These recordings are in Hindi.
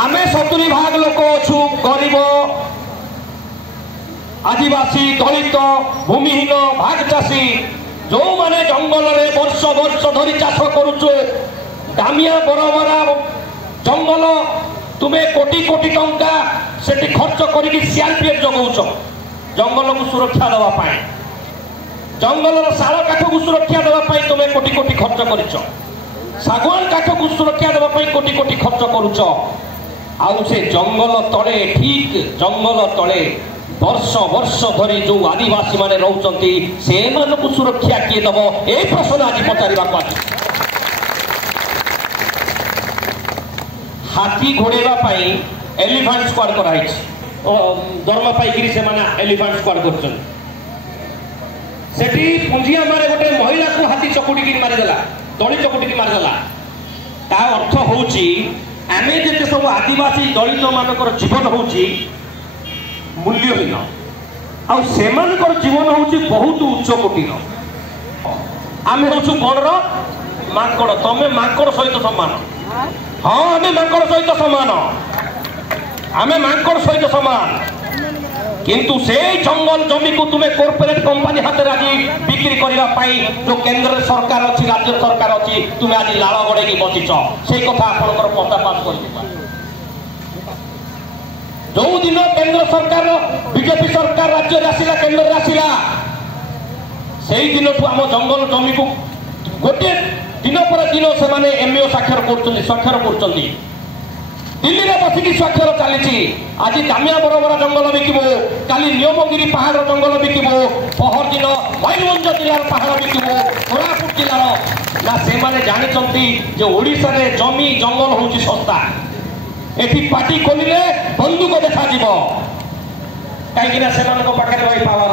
आमे 70% लोक अच्छु गरीब आदिवासी दलित भूमिहीन भाग चाषी जो माने जंगल रे वर्ष वर्ष धरी चाष करुचो दामिया बरबरा जंगल तुम्हें कोटी कोटी टंका सेठी खर्च करके सीआरपीएफ जगौच जंगल को सुरक्षा देवाई जंगल शाल काठ को सुरक्षा देवाई तुम्हें कोटी कोटी खर्च कर शागुआन काठ को सुरक्षा देवाई कोटी कोटी खर्च करुच आउ से जंगल तले ठीक जंगल तले वर्ष वर्ष धरी जो आदिवासी माने रहउचंती से मानको सुरक्षा किए दबो ए प्रश्न आज पचारिबा पाछ हाथी घोड़ेवा पाई एलिफेंट स्क्वाड कराई दरमा पाई गिरी से माने एलिफेंट स्क्वाड करछन सेठी पुंजिया मारे गोटे महिला को हाथी चकुटी की मारि देला दळी चकुटी की मारि देला ता अर्थ होउची आमे जेते सब आदिवासी दलित मानकर जीवन होउची मूल्यहीन आउ सेमानकर जीवन होउची बहुत उच्च कोटीर आमे होउछु कोणर माकड़ तमे माकड़ सहित समान हाँ आमे माकड़ सहित समान आमे माकड़ सहित समान किंतु से जंगल जमी को तुम्हें कॉर्पोरेट कंपनी हाथ में आज बिक्री करने पाई जो केंद्र सरकार अच्छी राज्य सरकार अच्छी तुम्हें आज लाल गड़े बचिच से कथा आपंकर पर्दाफाश कर जो दिन केंद्र सरकार बीजेपी सरकार राज्य आसला केंद्र आसला से दिन आम जंगल जमी को गोटे दिन पर दिन से एमओ स्वाक्षर कर दिल्ली में बसिकी स्वाक्षर चली आज दामिया बरबरा जंगल बिकब काली नियमगिरी पहाड़ जंगल बिकब पहर दिन मयूरभंज जिलार पहाड़ बिकब कोरापुट जिलार ना से माने जानते ओडिशा रे जमी जंगल हूँ सस्ता एठी पार्टी खोलिले बंदूक देखा कहीं पाखे रही पावर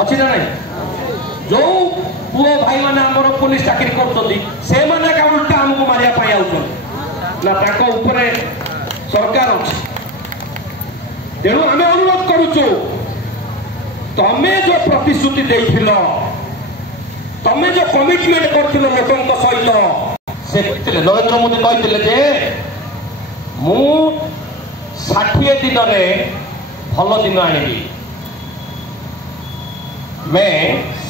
अच्छी ना नहीं जो पुओ भाई मैंने आमर पुलिस चाकरी कर उल्टा आमको मारिया ना ऊपर सरकार अच्छी तेणु आम अनुरोध करुचु तमें जो प्रतिश्रुति देथिल तमें जो कमिटमेंट कर लोकों सहित से नरेंद्र मोदी कहते मु 60 दिन भल दिन आनी मैं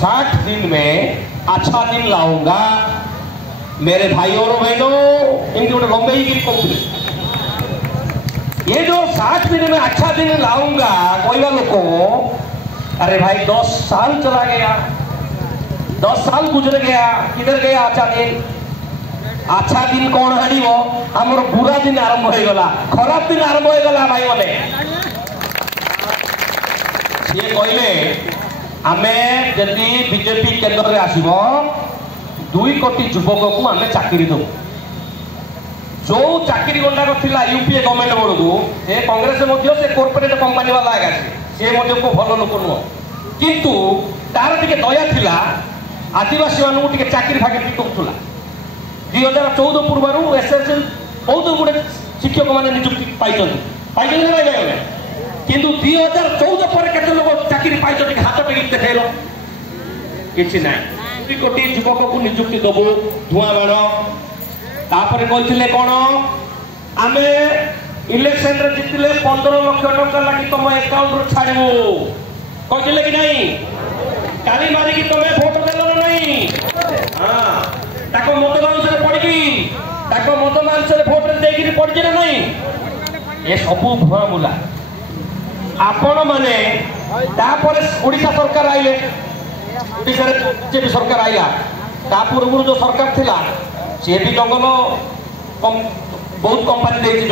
60 दिन में अच्छा दिन लाऊंगा मेरे भाई और बहनों इनकी गोटे लंबे कहते ये जो 60 दिन में अच्छा दिन लाऊंगा कहला लोग अरे भाई 10 साल चला गया 10 साल गुजर गया किधर गया अच्छा दिन कौन हाड़ो आमर बुरा दिन आरंभ हो गला खराब दिन आरंभ हो गला भाई मैंने सी कहले आमे जदि बीजेपी केंद्र में आसब 2 कोटी युवक को आमे चाकरी दो जो चाकरी गंडाक थिला यूपीए गवर्नमेंट बोर्ड को से कांग्रेस से कॉर्पोरेट कंपनी वाला आगे सी को भल लोक नुह किंतु तार टिके दया थिला आदिवासी मानू टिके चाकरी फाकरी करूला 2014 पूर्व एसएसएल बहुत गुड़े शिक्षक मैंने नियुक्ति पाई किंतु 2014 पर केते लोग चाकरी पाई हाथ टेक देखेल कि ना 2 कोटी युवक को नियुक्ति दबु धुआं बाण तापर कहते कौन आम इलेक्शन रे जितले 15 लाख टका लगी तुम अकाउंट छाड़ू कहते कि नहीं काली मारिकी तुम भोट देल ना नहीं हाँ ताको मतदान से पड़ी ताको मतदान से भोट देगी पड़ी ना नहीं ये सब भुआ बुला आपण माने तापर ओडिशा सरकार आइले ओडिशा रे बीजेपी सरकार आइला ता पूर्व जो सरकार थिला से भी जंगल बहुत कंपनी देती